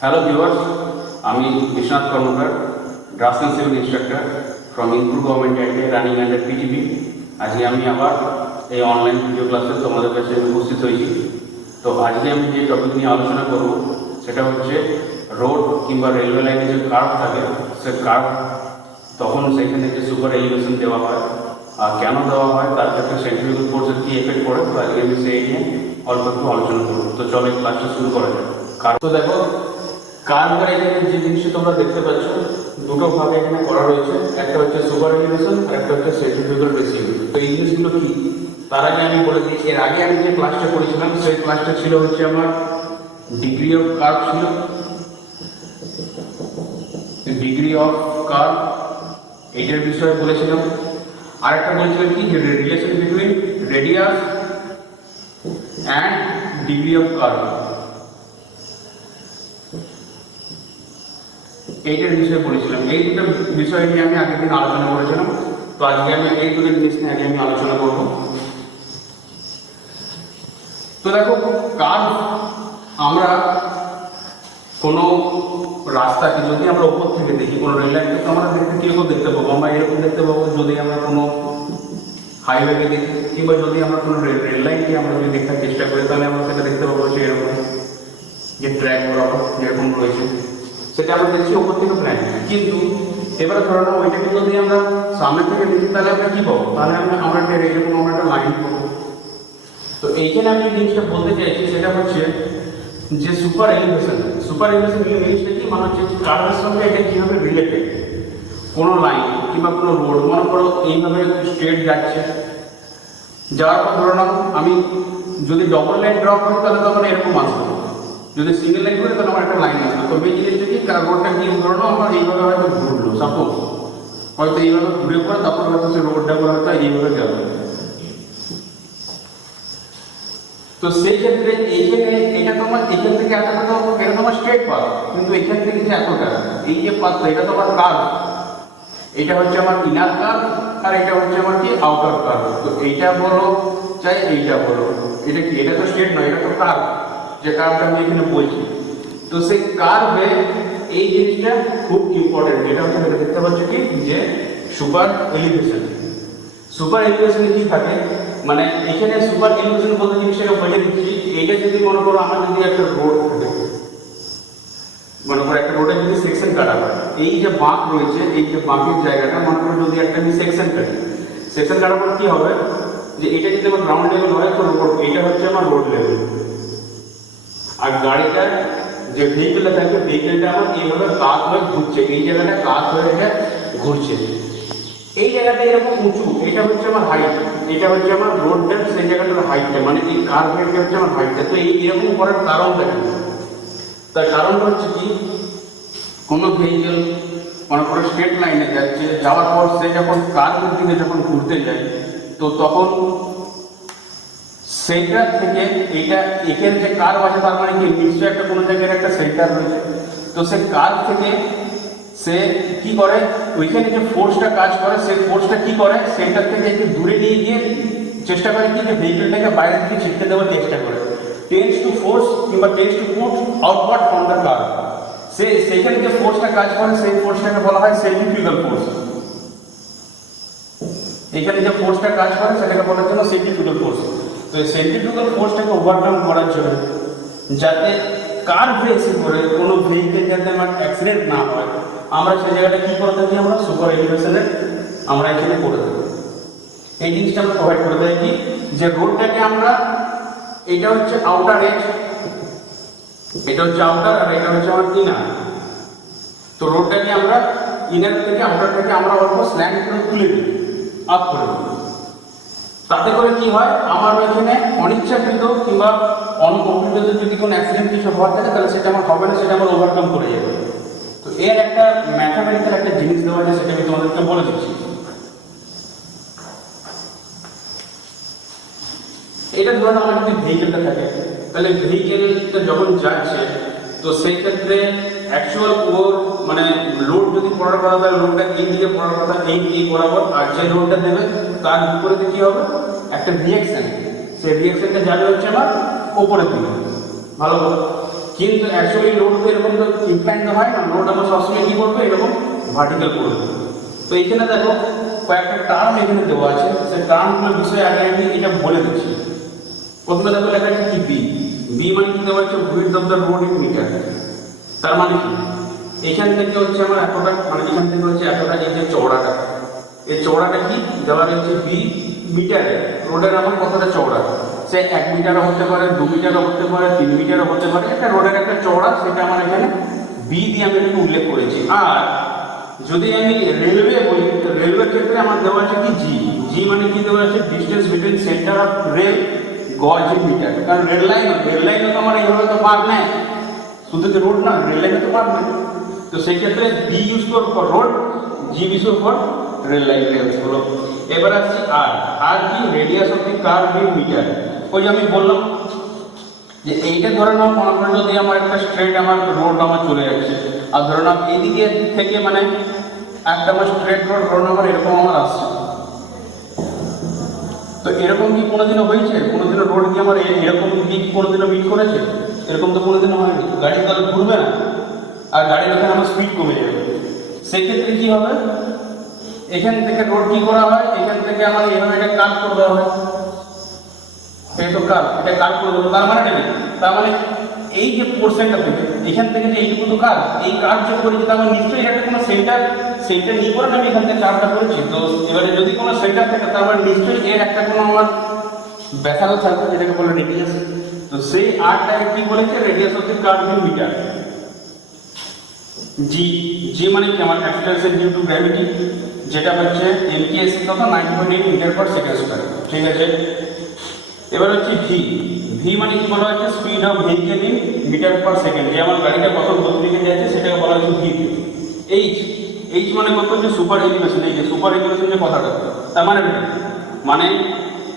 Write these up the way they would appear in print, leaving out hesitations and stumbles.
Hello viewers, আমি Biswanath Karmakar, draftsman civil instructor from ইনপুট government ITI running under PTV. আজকে আমি আবার এই অনলাইন ভিডিও ক্লাসে তোমাদের কাছে উপস্থিত হয়েছি। তো আজকে আমি যে টপিক নিয়ে আলোচনা করব সেটা হচ্ছে রোড কিংবা রেলওয়ে লাইনে যে কার্ভ থাকে, সে কার্ভ তখন সেখানে যে সুপার এলিভেশন দেওয়া হয় আর কেন দেওয়া হয়, তার ক্ষেত্রে সেন্ট্রিফিউগাল ফোর্সের কী এফেক্ট পড়ে, তো আজকে আমি সেই নিয়ে অল্প একটু আলোচনা করবো। তো চলো এই ক্লাসটা শুরু করা যায়। কারণ তো দেখো, কার্ভের এখানে যে জিনিসটা তোমরা দেখতে পাচ্ছ, দুটো ভাগে এখানে করা রয়েছে, একটা হচ্ছে সুপার এলিভেশন আর একটা হচ্ছে সেন্ট্রিফিউগাল রেসিও। তো এই জিনিসগুলো কি তার আগে আমি বলে দিই, এর আগে আমি যে ক্লাসটা করেছিলাম সেই ক্লাসটা ছিল হচ্ছে আমার ডিগ্রি অফ কার্ভ ছিল, ডিগ্রি অফ কার্ভ এইটার বিষয়ে বলেছিলাম। আর একটা বলেছিলাম কি, যে relation between radius and degree of curve, এইটার বিষয়ে বলেছিলাম। এই দুটো বিষয় নিয়ে আমি আগের দিন আলোচনা করেছিলাম। তো আজকে আমি এই দুটো জিনিস নিয়ে আগে আমি আলোচনা করব। তো দেখো, কার্ভ আমরা কোনো রাস্তাকে যদি আমরা উপর থেকে দেখি, কোনো রেল লাইনকে তো আমরা দেখতে কীরকম দেখতে পাবো, আমরা এরকম দেখতে পাবো। যদি আমরা কোনো হাইওয়েকে দেখি কিংবা যদি আমরা কোনো রেল লাইনকে আমরা যদি দেখার চেষ্টা করি, তাহলে আমরা সেটা দেখতে পাবো যে এরকম যে ট্র্যাক বরাবর যেরকম রয়েছে, সেটা আমরা দেখছি ওপর থেকে প্ল্যান। কিন্তু এবারে ধরো না, ওইটাকে যদি আমরা সামনে থেকে দেখি তাহলে আমরা কি পাবো, তাহলে আমরা এরকম আমরা একটা লাইন পাবো। তো এইখানে আমি যে জিনিসটা বলতে চাইছি সেটা হচ্ছে যে সুপার এলিভেশন জিনিসটা কি, মানে হচ্ছে কার্ভের সঙ্গে এটা কীভাবে রিলেটেড। কোনো লাইন কিংবা কোনো রোড মনে করো এইভাবে স্ট্রেট যাচ্ছে, যাওয়ার পর ধরো না আমি যদি ডবল লাইন ড্র করি তাহলে তখন এরকম আসবে, যদি সিঙ্গেল লাইন করি তাহলে আমার একটা লাইন আসবে। তো এই জিনিসটা কি, রোডটা কি ধরো আমার এইভাবে হয়তো ঘুরলো, সাপোজ হয়তো এইভাবে ঘুরে পড়ে, তারপর হয়তো সে রোডটা করে হয়তো এইভাবে গেল। তো সেই ক্ষেত্রে এইখানে এটা তোমার এখান থেকে এতটা তো এটা তোমার স্ট্রেট পাথ, কিন্তু এখান থেকে যে এতটা এই যে পাথটা এটা তোমার কার্ভ, এটা হচ্ছে আমার ইনার কার্ভ আর এটা হচ্ছে আমার কি আউটার কার্ভ। তো এইটা বলো চাই এইটা বলো, এটা কি, এটা তো স্ট্রেট নয়, এটা তো কার্ভ, যে কার্ভটা আমি এখানে বলছি। তো সেই কার্ভে এই জিনিসটা খুব ইম্পর্টেন্ট, যেটা হচ্ছে দেখতে পাচ্ছ কি, যে সুপার এলিভেশনে কি থাকে, মানে এখানে সুপার এলিভেশন বলতে জিনিসটাকে বোঝা দিচ্ছি। এইটা যদি মনে করো আমার যদি একটা রোড থাকে, মনে করো একটা রোডের যদি সেকশন কাটা হয়, এই যে বাঁক রয়েছে, এই যে বাঁকের জায়গাটা মনে করো যদি একটা আমি সেকশন কাটি, সেকশন কাটার পর কি হবে, যে এটা যদি আমার গ্রাউন্ড লেভেল হয় তো এইটা হচ্ছে আমার রোড লেভেল, আর গাড়িটা যে ভেহিকেলটা থাকবে ভেহিকেলটা আমার এইভাবে কাত হয়ে ঘুরছে, এই জায়গাটা কাত হয়ে এটা ঘুরছে, এই জায়গাটা এরকম উঁচু, এটা হচ্ছে আমার হাইট, এটা হচ্ছে আমার রোড ডেপথ, সেই জায়গাটার হাইটটা, মানে এই কার্ভেরটা হচ্ছে আমার হাইটটা। তো এই এরকম করার কারণটা কি, তার কারণটা হচ্ছে কি, কোনো ভেহিকেল মনে করো স্ট্রেট লাইনে যাচ্ছে, যাওয়ার পর সে যখন কার্ভের দিকে যখন ঘুরতে যায়, তো তখন সেন্টার থেকে এইটা এখানে যে কার্ভ আছে, তার মানে কি নিশ্চয়ই একটা কোনো জায়গায় একটা সেন্টার রয়েছে। তো সে কার্ভ থেকে সে কি করে, ওইখানে যে ফোর্সটা কাজ করে, সেই ফোর্সটা কি করে, সেন্টার থেকে একটু দূরে নিয়ে গিয়ে চেষ্টা করে কি, যে ভেহিকেলটাকে বাইরে থেকে ছিটকে দেওয়ার চেষ্টা করে, টেন্স টু ফোর্স কিংবা tends to put outward from the curve. সেখানে যে ফোর্সটা কাজ করে সেই ফোর্সটাকে বলা হয় সেন্ট্রিফিউগাল ফোর্স। এখানে যে ফোর্সটা কাজ করে সেটাকে বলার জন্য সেন্ট্রিফিউগাল ফোর্স। তো এই সেন্ট্রিফিউগাল ফোর্সটাকে ওভারকাম করার জন্য, যাতে কার্ভে এসে করে কোনো ভেহিকেল যাতে আমার অ্যাক্সিডেন্ট না হয়, আমরা সেই জায়গাটা কি করে থাকি, আমরা সুপার এলিভেশনে আমরা এখানে করে থাকি। এই জিনিসটা আমরা প্রোভাইড করে থাকি, যে রোডটাকে আমরা, এটা হচ্ছে আউটার এজ, এটা হচ্ছে আউটার আর এটা হচ্ছে আমার ইনার। তো রোডটাকে আমরা ইনার থেকে আউটার থেকে আমরা অল্প স্ল্যান্ট করে তুলে দিই, আপ করে দিই। তাতে করে কি হয়, আমার এখানে অনিচ্ছাকৃত কিংবা অনপ্রকৃত যদি কোনো অ্যাক্সিডেন্ট কিছু হওয়ার থাকে, তাহলে সেটা আমার হবে না, সেটা আমার ওভারকাম করে যাবে। তো এর একটা ম্যাথামেটিক্যাল একটা জিনিস দেওয়া যায়, সেটা আমি তোমাদেরকে বলে দিচ্ছি। এটা ধরুন আমার যদি ভেহিকেলটা থাকে, তাহলে ভেহিকেলটা যখন যাচ্ছে, তো সেই ক্ষেত্রে অ্যাকচুয়াল ওর মানে লোড যদি পড়ার কথা, তাহলে লোডটা এই দিকে পড়ার কথা, এই বরাবর, আর যে লোডটা দেবে তার বিপরীতে কি হবে, একটা রিয়াকশন, সেই রিয়াকশনটা যাবে হচ্ছে আমার উপরের দিকে। ভালো, কিন্তু অ্যাকচুয়ালি লোড তো এরকম তো ইনক্লাইন তো হয় না, লোড আমরা সবসময় কি করবো এরকম ভার্টিক্যাল করবো। তো এখানে দেখো কয়েকটা টার্ম এখানে দেওয়া আছে, সেই টার্মগুলোর বিষয়ে আগে আমি এটা বলে দিচ্ছি। প্রথমে দেখো লেখা আছে কি বি, বি মানে কি দেওয়া হচ্ছে width of the road in metre. তার মানে কি এখান থেকে হচ্ছে আমার এতটা, মানে এখান থেকে হচ্ছে এতটা, এই যে চওড়াটা, এই চওড়াটা কি দেওয়া রয়েছে বি মিটারে। রোডের আমার কতটা চওড়া, সে 1 মিটারও হতে পারে, 2 মিটারও হতে পারে, 3 মিটারও হতে পারে, একটা রোডের একটা চওড়া, সেটা আমার এখানে বি দিয়ে আমি এটাকে উল্লেখ করেছি। আর যদি আমি রেলওয়ে বলি, তো রেলওয়ের ক্ষেত্রে আমার দেওয়া আছে কি জি, জি মানে কি দেওয়া আছে distance between centre of rail গজ ইন মিটার। কারণ রেল লাইনও তো আমার এইভাবে তো মার্ক নেয়, শুধু তো রোড না, রেল লাইনে তো মার্ক নেয়। তো সেই ক্ষেত্রে D use for road, G use for rail line rails হলো। এবার আসছি আর, আর কি radius of the curve in metre. ওই যে আমি বললাম যে এইটা ধরে নাও মনে করো যদি আমার একটা স্ট্রেট আমার রোড আমার চলে যাচ্ছে, আর ধরে নাও এইদিকে থেকে মানে একটা আমার স্ট্রেট রোড ধরে নাও আমার এরকম আমার আসছে, তো এরকম কি কোনোদিনও হয়েছে? কোনোদিনও রোড কি আমার এরকম কি কোনোদিনও মিট করেছে? এরকম তো কোনোদিনও হয়নি। গাড়ি তাহলে ঘুরবে না, আর গাড়ির ওখানে আমার স্পিড কমে যাবে। সেক্ষেত্রে কি হবে, এখান থেকে রোড কি করা হয়, এখান থেকে আমার এভাবে এটা কাট করে দেওয়া হয়, এই তো কাট, এটা কাট করে দেবো। তার মানে কি, তার মানে এই যে পোর্শনটা থেকে এখান থেকে যে এইটুকু তো কাট, এই কাট যে করেছি তার মানে নিশ্চয়ই একটা কোনো সেন্টার নিয়ে করে আমি এখান থেকে কাটটা করেছি। তো এবারে যদি কোনো সেন্টার থাকে তার মানে নিশ্চয়ই এর একটা কোনো আমার ব্যাসার্ধ থাকবে, যেটাকে বলে রেডিয়াস। তো সেই আরটা কি বলেছে radius of the curve in metre. G, G মানে কি আমার অ্যাক্সিলারেশন ডিউ টু গ্র্যাভিটি, যেটা হচ্ছে এমকেএস তথা 9.8 মিটার পার সেকেন্ড স্কয়ার। ঠিক আছে, এবার হচ্ছে ভি, ভি মানে কি বলা হচ্ছে speed of vehicle in metre per second, যে আমার গাড়িটা কত গতিবেগে যাচ্ছে সেটাকে বলা হচ্ছে ভি। এইচ, এইচ মানে কত হচ্ছে সুপার এলিভেশন। এই যে সুপার এলিভেশন যে কথাটা, তার মানে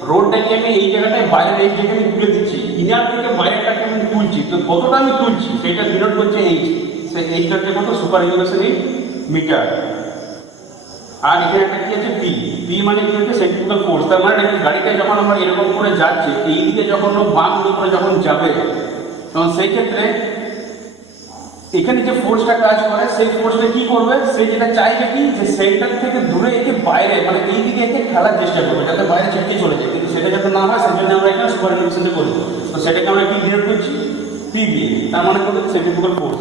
রোডটাকে আমি এই জায়গাটায় বাইরের এইচটাকে আমি তুলে দিচ্ছি, ইনার থেকে বাইরেরটাকে আমি তুলছি, তো কতটা আমি তুলছি সেটা ডিনোট করছে এইচ। সেই এইচটা হচ্ছে কত সুপার এলিভেশন ইন মিটার। আর এখানে একটা কি আছে পি, পি মানে কি হচ্ছে সেন্ট্রিফুগাল ফোর্স। তার মানে গাড়িটা যখন আমার এরকম করে যাচ্ছে, এই দিকে যখন বাম করে যখন যাবে, তখন সেই ক্ষেত্রে এখানে যে ফোর্সটা কাজ করে সেই ফোর্সটা কি করবে, সে যেটা চাইবে কি যে সেন্টার থেকে দূরে একে বাইরে মানে এই দিকে একে খেলার চেষ্টা করবে, যাতে বাইরে ছেড়ে চলে যায়। কিন্তু সেটা যাতে না হয় সেজন্য আমরা এখানে সুপার এলিভেশনটা করি। তো সেটাকে আমরা কি ডিনোট করছি পি দিয়ে, তার মানে কত সেন্ট্রিফুগাল ফোর্স।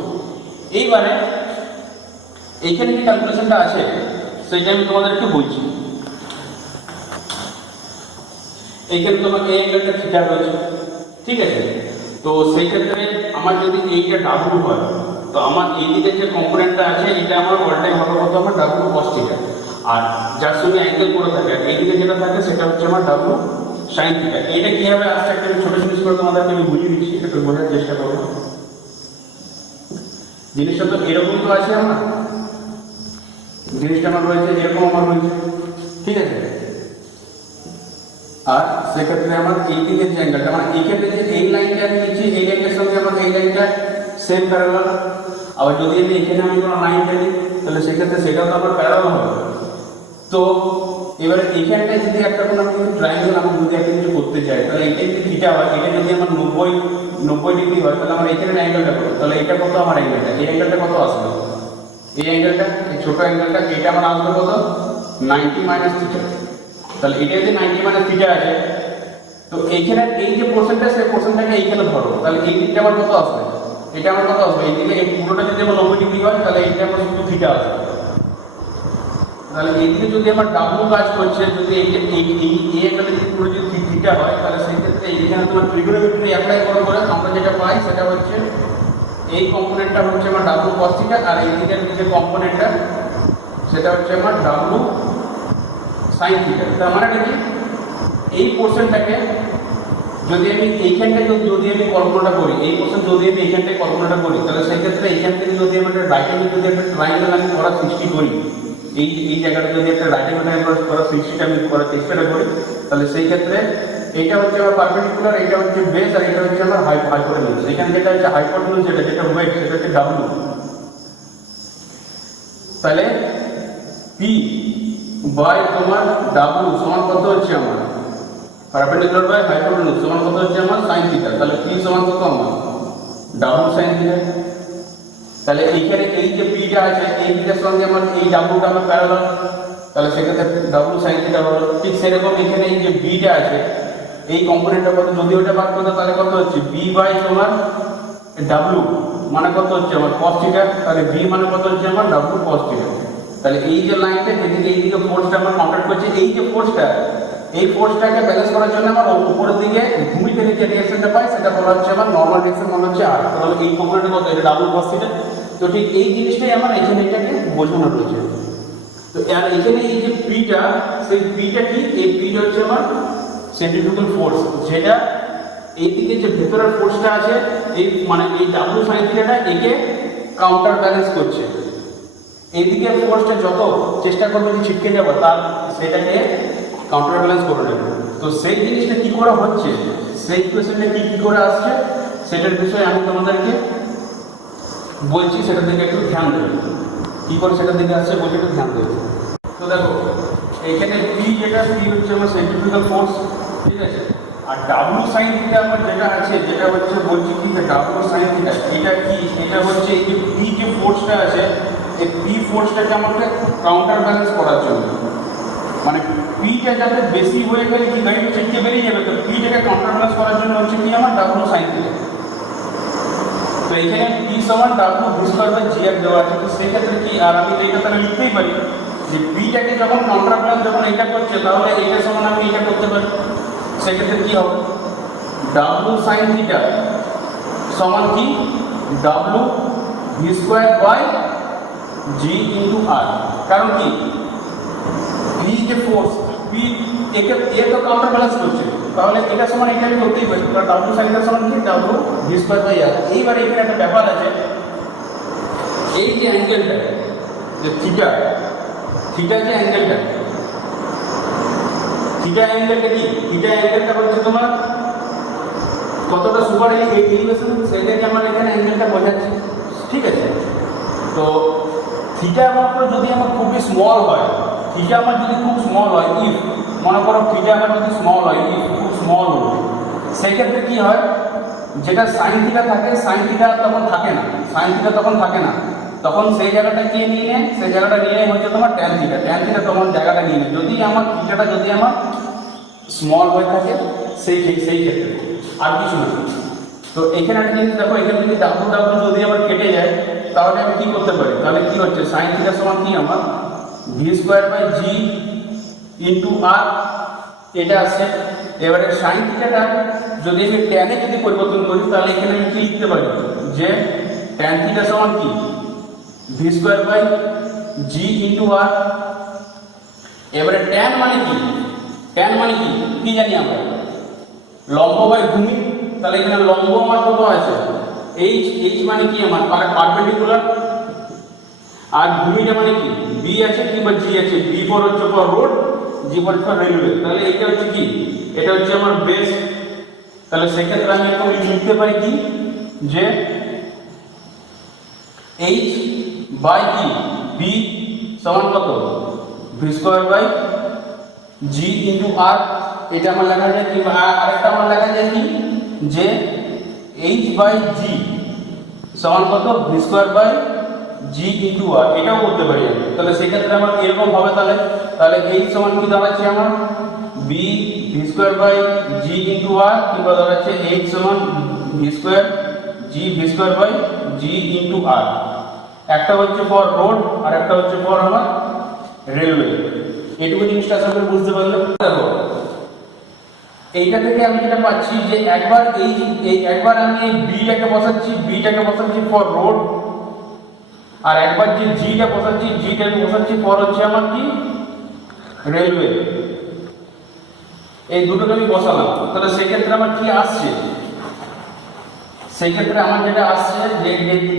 এইবারে এইখানে যে ক্যালকুলেশনটা আছে সেটা আমি তোমাদেরকে বলছি। এইখানে তোমাকে এই অ্যাঙ্গেলটা থিটা রয়েছে, ঠিক আছে। তো সেই ক্ষেত্রে আমার যদি এইটা ডাব্লু হয়, তো আমার এই দিকে যে কম্পোনেন্টটা আছে এটা আমার অল টাইম হবে কত, আমার ডাব্লু কস থিটা। আর যার সঙ্গে অ্যাঙ্গেল করে থাকে এইদিকে যেটা থাকে সেটা হচ্ছে আমার ডাব্লু সাইন থিটা। এইটা কিভাবে আসছে একটা ছোট জিনিস করে তোমাদেরকে আমি বুঝিয়ে দিচ্ছি, একটু বোঝার চেষ্টা করবো। জিনিসটা তো এরকম তো আছে, আমার জিনিসটা আমার রয়েছে এরকম আমার রয়েছে, ঠিক আছে। আর সেক্ষেত্রে আমার এই দিকে যে অ্যাঙ্গেলটা মানে এইখানে যে এই লাইনটা আমি নিচ্ছি, এই লাইনের সঙ্গে আমার এই লাইনটা সেম প্যারালাল। আবার যদি আমি এখানে আমি কোনো লাইন টানি তাহলে সেক্ষেত্রে সেটাও তো আমার প্যারালাল হবে। তো এবারে এইখানটায় যদি একটা কোনো আমি ট্রায়াঙ্গেল আমি যদি একটা কিছু করতে চাই, তাহলে এটা যদি থিটা হয়, এটা যদি আমার 90 ডিগ্রি হয়, তাহলে আমার এখানে অ্যাঙ্গেলটা কত, তাহলে এটা কত আমার অ্যাঙ্গেলটা, এই অ্যাঙ্গেলটা কত আসবে, এই অ্যাঙ্গেলটা এই ছোট অ্যাঙ্গেলটা এটা আমার আসবে কত 90 মাইনাস থিটা। তাহলে এটা যদি 90 মাইনাস থিটা আছে, তো এইখানে এই যে পোর্শনটা সেই পোর্শনটাকে এইখানে ধরো, তাহলে এই দিকটা আমার কত আসবে, এটা আমার কত আসবে, এই দিকে এই পুরোটা যদি আমার 90 ডিগ্রি হয় তাহলে এইটা আমার শুধু থিটা আসবে। তাহলে এইদিকে যদি আমার ডাব্লু কাজ করছে, যদি এই অ্যাঙ্গেলে যদি পুরো যদি থিটা হয়, তাহলে সেই ক্ষেত্রে এইখানে তোমার ট্রিগোনোমেট্রি অ্যাপ্লাই করে আমরা যেটা পাই সেটা হচ্ছে এই কম্পোনেন্টটা হচ্ছে আমার ডাব্লু কস থিটা, আর এই দিকের যে কম্পোনেন্টটা সেটা হচ্ছে আমার ডাব্লু সাইন থিটা। তার মানে কি এই পোর্শনটাকে যদি আমি এইখানটায় যদি আমি কল্পনাটা করি, এই পোর্শন যদি আমি এইখানটায় কল্পনাটা করি, তাহলে সেই ক্ষেত্রে এইখান থেকে যদি আমি একটা রাইট অ্যাঙ্গেল যদি একটা ট্রায়াঙ্গেল আমি করার সৃষ্টি করি, এই জায়গাটা যদি একটা রাইট অ্যাঙ্গেল করার সৃষ্টিটা আমি করার চেষ্টাটা করি, তাহলে সেই ক্ষেত্রে এইটা হচ্ছে আমার পারপেন্ডিকুলার, এইটা হচ্ছে বেস, আর এটা হচ্ছে আমার হাইপোটেনিউস। এখানে যেটা হচ্ছে হাইপোটেনিউস যেটা ওয়েট সেটা হচ্ছে ডাব্লু। তাহলে পি বাই তোমার ডাব্লু সমান কত হচ্ছে আমার পারপেন্ডিকুলার বাই হাইপোটেনিউস সমান কত হচ্ছে আমার সাইন থিটা। তাহলে পি সমান কত আমার ডাব্লু সাইন থিটা। তাহলে এইখানে এই যে পিটা আছে এই পিটার সঙ্গে আমার এই ডাব্লুটা আমার প্যারালাল, তাহলে সেক্ষেত্রে ডাব্লু সাইন থিটা হলো। ঠিক সেরকম এখানে এই যে বিটা আছে এই কম্পোনেন্টটা কত, যদি ওটা বাদ করতে তাহলে কত হচ্ছে বি বাই তোমার ডাব্লু মানে কত হচ্ছে আমার cos থিটা, তাহলে বি মানে কত হচ্ছে আমার ডাব্লু cos থিটা। তাহলে এই যে লাইনটা যেদিকে এইদিকে ফোর্সটা আমার কন্ট্যাক্ট করছে, এই যে ফোর্সটা এই ফোর্সটাকে ব্যালেন্স করার জন্য আমার উপরের দিকে ভূমি থেকে যে রিঅ্যাকশনটা পাই সেটা বলা হচ্ছে আমার নরমাল রিঅ্যাকশন মনে হচ্ছে আর, তাহলে এই কম্পোনেন্টটা কত, এটা ডাব্লু cos থিটা। তো ঠিক এই জিনিসটাই আমার এখানে এটাকে বোঝানো রয়েছে। তো আর এখানে এই যে পিটা, সেই পিটা কি, এই পিটা হচ্ছে আমার সেন্ট্রিফিউগাল ফোর্স, যেটা এইদিকে যে ভেতরের ফোর্সটা আছে এই মানে এই ডাব্লু সাইন থিটাটা একে কাউন্টার ব্যালেন্স করছে। এইদিকে ফোর্সটা যত চেষ্টা করবে যে ছিটকে যাবে তার সেটাকে কাউন্টার ব্যালেন্স করে নেবে। তো সেই জিনিসটা কি করে হচ্ছে, সেই ইকুয়েশনটা কি কি করে আসছে সেটার বিষয়ে আমি তোমাদেরকে বলছি, সেটার দিকে একটু ধ্যান দেবে। কি করে সেটার দিকে আসছে বলছি, একটু ধ্যান দেবে। তো দেখো এখানে পি যেটা, পি হচ্ছে আমার সেন্ট্রিফিউগাল ফোর্স, ঠিক আছে। আর ডাব্লু সাইন থিটা আমার যেটা আছে, যেটা হচ্ছে বলছি কি ডাব্লু সাইন থিটা এটা কি, এটা হচ্ছে এই যে পি যে ফোর্সটা আছে এই পি ফোর্সটাকে আমাকে কাউন্টার ব্যালেন্স করার জন্য, মানে পিটা যাতে বেশি হয়ে গেলে কি গাড়িটা ছিটকে বেরিয়ে যাবে, তো পিটাকে কাউন্টার ব্যালেন্স করার জন্য হচ্ছে কি আমার ডাব্লু সাইন থিটা। তো এখানে পি সমান ডাব্লু ভি স্কয়ার বাই জি আর দেওয়া আছে। তো সেক্ষেত্রে কি, আর আমি তো এটা তাহলে লিখতেই পারি যে পিটাকে যখন কাউন্টার ব্যালেন্স যখন এটা করছে তাহলে এটা সমান আমি এটা করতে পারি। সেক্ষেত্রে কি হবে, ডাব্লু সাইন থিটা সমান কি W V square by G into R. কারণ কি ভি যে ফোর্স পি একে এ তো কাউন্টার ব্যালেন্স করছে, তাহলে এটা সমান এটা আমি করতেই পারি, কারণ ডাব্লু সাইন থিটা সমান কি ডাব্লু ভি স্কয়ার বাই আর। এইবারে এখানে একটা ব্যাপার আছে, এই যে অ্যাঙ্গেলটা যে থিটা, থিটা যে অ্যাঙ্গেলটা, থিটা অ্যাঙ্গেলটা কি, থিটা অ্যাঙ্গেলটা হচ্ছে তোমার কতটা সুপার এলিভেশন সেটাকে আমার এখানে অ্যাঙ্গেলটা বোঝাচ্ছে, ঠিক আছে। তো থিটা মাত্র যদি আমার খুবই স্মল হয়, থিটা আমার যদি খুব স্মল হয়, ইফ মনে করো থিটা আমার যদি স্মল হয়, ইফ খুব স্মল হবে, সেক্ষেত্রে কি হয়, যেটা সাইন থিটা থাকে সাইন থিটা তখন থাকে না, সাইন থিটা তখন থাকে না, তখন সেই জায়গাটা কে নিয়ে নেয়, সেই জায়গাটা নিয়ে নেয় হচ্ছে তোমার ট্যান থিটা, ট্যান থিটা তখন জায়গাটা নিয়ে নেয় যদি আমার থিটাটা যদি আমার স্মল হয়ে থাকে সেই ক্ষেত্রে, আর কিছু না। তো এখানে একটা জিনিস দেখো, এখানে যদি ডাব্লু ডাব্লু যদি আমার কেটে যায় তাহলে আমি কি করতে পারি, তাহলে কি হচ্ছে সাইন থিটা সমান কি আমার V square by G into R, এটা আসছে। এবারে সাইন থিটাটা যদি আমি ট্যানে যদি পরিবর্তন করি তাহলে এখানে আমি কি লিখতে পারি যে ট্যান থিটা সমান কি V square by G into R. এবারে ট্যান মানে কি, ট্যান মানে কি কি জানি আমরা, লম্ব বাই ভূমি, তাহলে এখানে লম্ব আমার কত আছে এইচ, এইচ মানে কি আমার পারপেন্ডিকুলার, আর ভূমিটা মানে কি বি আছে কিংবা জি আছে, বি ফর হচ্ছে for road, G for railway, তাহলে এটা হচ্ছে কি, এটা হচ্ছে আমার বেস। তাহলে সেক্ষেত্রে আমি এখন লিখতে পারি কি যে এইচ বাই কি বি সমান কত V square by G into R, এটা আমার লেখা যায় কি, আরেকটা আমার লেখা যায় কি যে এইচ বাই জি সমান কত V square by G into R, এটাও করতে পারি আমি। তাহলে সেক্ষেত্রে আমার এরকম হবে, তাহলে তাহলে এইচ সমান কি দাঁড়াচ্ছে আমার B V square by G into R, কিংবা দাঁড়াচ্ছে এইচ সমান V square G V square by G into R. একটা হচ্ছে ফর রোড আর একটা হচ্ছে ফর আমার রেলওয়ে। এটুকু জিনিসটা আশা করি বুঝতে পারলে। দেখো এইটা থেকে আমি যেটা পাচ্ছি যে একবার একবার আমি এই বিটাকে বসাচ্ছি ফর রোড, আর একবার যে জিটা বসাচ্ছি ফর হচ্ছে আমার কি রেলওয়ে। এই দুটোকে আমি বসালাম, তাহলে সেই ক্ষেত্রে আমার কি আসছে, সেই ক্ষেত্রে আমার যেটা আসছে যে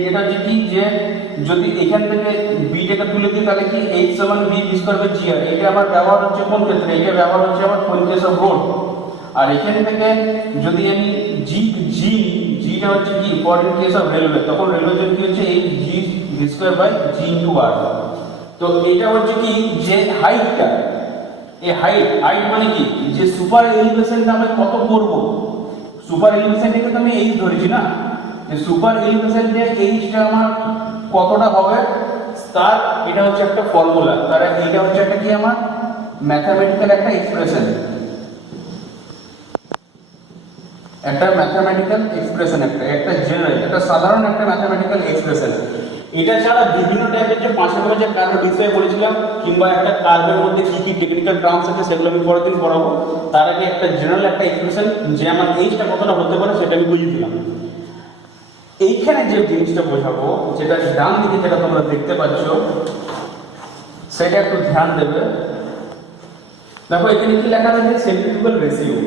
যেটা হচ্ছে কি যে যদি এখান থেকে বিটাকে তুলে দিই তাহলে কি এইচ সমান বি ভি স্কয়ার বাই জি আর, এটা আমার ব্যবহার হচ্ছে কোন ক্ষেত্রে, এটা ব্যবহার হচ্ছে আমার কোন কেস অফ রোড। আর এখান থেকে যদি আমি জিটা হচ্ছে কি for in case of railway, তখন রেলওয়ে জন্য কি হচ্ছে H G V square by G into R. তো এটা হচ্ছে কি যে হাইটটা, এই হাইট মানে কি যে সুপার এলিভেশনটা আমি কত করব, সুপার এলিভেশনটাকে তো আমি এইচ ধরেছি না, সুপার এলিভেশন যে এইচটা আমার কতটা হবে তার এটা হচ্ছে একটা ফর্মুলা, তার এটা হচ্ছে একটা কি আমার ম্যাথমেটিক্যাল একটা এক্সপ্রেশন, একটা ম্যাথমেটিক্যাল এক্সপ্রেশন, একটা জেনারেল, একটা সাধারণ একটা ম্যাথমেটিক্যাল এক্সপ্রেশন। এটা ছাড়া বিভিন্ন টাইপের যে 5 রকমের যে কার্ভের বিষয়ে বলেছিলাম, কিংবা একটা কার্ভের মধ্যে কি কি টেকনিক্যাল টার্মস আছে সেগুলো আমি পরের দিন পড়াবো। তার আগে একটা জেনারেল একটা এক্সপ্রেশন যে আমার এইচটা কতটা হতে পারে সেটা আমি বুঝিয়ে দিলাম। এইখানে যে জিনিসটা বোঝাবো, যেটা ডান দিকে যেটা তোমরা দেখতে পাচ্ছ, সেটা একটু ধ্যান দেবে। দেখো এখানে কি লেখা আছে, সেন্ট্রিফিউগাল রেশিও।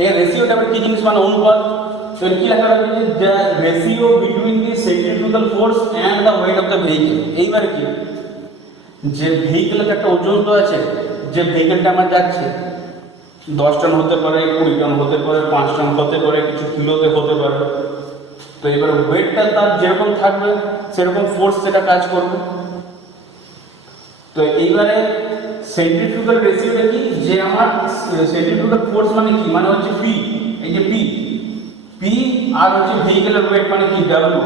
এই রেশিওটা কি জিনিস মানে অনুপাত। তো কি লেখা আছে, যে ratio between the centrifugal force and the weight of the vehicle. এইবার কি, যে ভেহিকলের একটা ওজন তো আছে, যে ভেহিকলটা আমার যাচ্ছে 10 টন হতে পারে, 20 টন হতে পারে, 5 টন হতে পারে, কিছু কিলোতে হতে পারে। তো এবার ওয়েটটা তার যেরকম থাকবে সেরকম ফোর্স সেটা কাজ করবে। তো এইবারে সেন্ট্রিফিউগাল রেশিওটা কি, যে আমার সেন্ট্রিফিউগাল ফোর্স মানে কি, মানে হচ্ছে পি, এই যে পি আর হচ্ছে ভেহিকলের ওয়েট মানে কি ডাব্লিউ,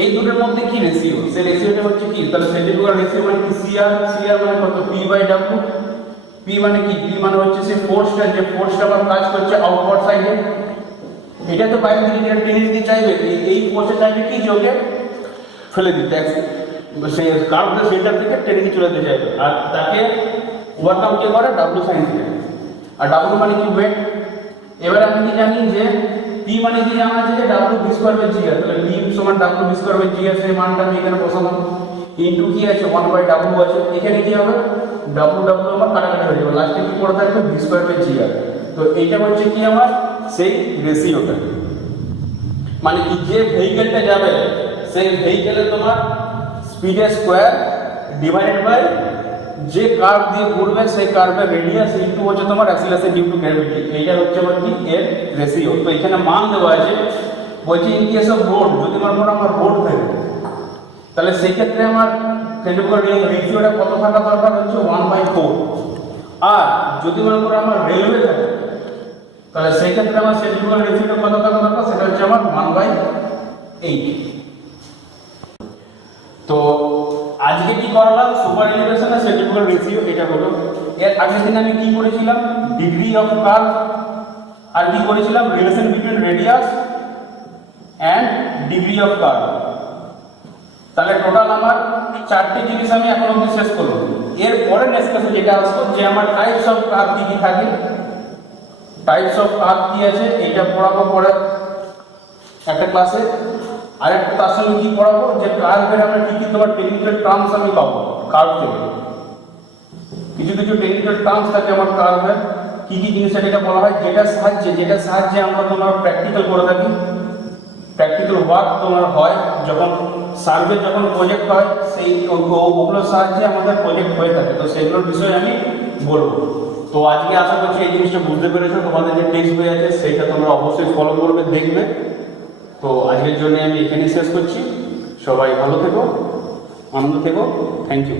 এই দুটোর মধ্যে কি রেশিও, সেই রেশিওটা হচ্ছে কি, তাহলে সেন্ট্রিফিউগাল রেশিও মানে কি সিআর মানে কত, পি বাই ডাব্লিউ। পি মানে কি, পি মানে হচ্ছে সেই ফোর্সটা, যে ফোর্সটা আমার কাজ করছে আউটওয়ার্ড সাইডে। এটা তো বাইরে থেকে যেটা টেনে দিতে চাইবে, এই ফোর্সে চাইবে কি, যে ওকে ফেলে দিতে, সেই কার্ভের সেন্টার থেকে টেনে নিয়ে চলে যেতে চাইবে, আর তাকে ওভারকাম কে করে, ডাব্লিউ সাইন থিটা। আর ডাব্লিউ মানে কি, ওয়েট। এবার আমি কি জানি যে পি মানে কি জানা আছে, যে ডাব্লিউ ভি স্কয়ার বাই জি আর, তাহলে পি সমান ডাব্লিউ ভি স্কয়ার বাই জি আর, সেই মানটা আমি এখানে বসালাম। ইনটু কি আছে, 1 বাই ডাব্লিউ আছে। এখানে কি হবে, ডাব্লিউ আমার কাটাকাটি হয়ে যাবে, লাস্টে কি পড়ে থাকবে, ভি স্কয়ার বাই জি আর। তো এইটা হচ্ছে কি আমার সেই রেশিওটা, মানে কি যে ভেহিকলটা যাবে সেই ভেহিকলে তোমার স্পিডের স্কোয়ার ডিভাইডেড বাই যে কার্ভ দিয়ে ঘুরবে সেই কার্ভের রেডিয়াস ইনটু হচ্ছে তোমার অ্যাক্সিলারেশন ডিউ টু গ্র্যাভিটি। এইটা হচ্ছে আমার কি, এর রেশিও। তো এখানে মান দেওয়া আছে, বলছে ইন কেস অফ রোড, যদি আমার রোড থাকে তাহলে সেই ক্ষেত্রে আমার রেশিওটা কত থাকা দরকার, হচ্ছে 1/4। আর যদি মনে করো আমার রেলওয়ে থাকে তাহলে সেই ক্ষেত্রে আমার সেন্ট্রিফিউগাল রেশিওটা কত থাকা দরকার, সেটা হচ্ছে আমার 1/8। তো আজকে কি করলাম, সুপার এলিভেশন আর সেন্ট্রিফিউগাল রেশিও এটা হলো। এর আগের দিন আমি কি করেছিলাম, ডিগ্রি অফ কার্ভ, আর কি করেছিলাম, relation between radius and degree of curve. তাহলে টোটাল আমার 4টি জিনিস আমি এখন অবধি শেষ করলাম। এর পরে নেক্সট ক্লাসে যেটা আসবো, যে আমার টাইপস অফ কার্ভ কি কি থাকে, টাইপস অফ কার্ভ কি আছে, এটা পড়াবো পরে একটা ক্লাসে। আরেকটা তার সঙ্গে কি পড়াবো, যে কার্ভের আমরা কি কি তোমার টেকনিক্যাল টার্মস আমি পাবো কার্ভ থেকে। কিছু কিছু টেকনিক্যাল টার্মস থাকে আমার কার্ভের, কি কি জিনিস এটা বলা হয়, যেটা সাহায্যে আমরা তোমার প্র্যাকটিক্যাল করে থাকি। প্র্যাকটিক্যাল ওয়ার্ক তোমার হয় যখন সার্ভে, যখন প্রজেক্ট হয়, সেই ওগুলোর সাহায্যে আমাদের প্রজেক্ট হয়ে থাকে। তো সেগুলোর বিষয়ে আমি বলবো। তো আজকে আশা করছি এই জিনিসটা বুঝতে পেরেছো। তোমাদের যে টেক্সট বই আছে সেইটা তোমরা অবশ্যই ফলো করবে, দেখবে। তো আজকের জন্য আমি এখানেই শেষ করছি। সবাই ভালো থেকো, আনন্দ থেকো। Thank you.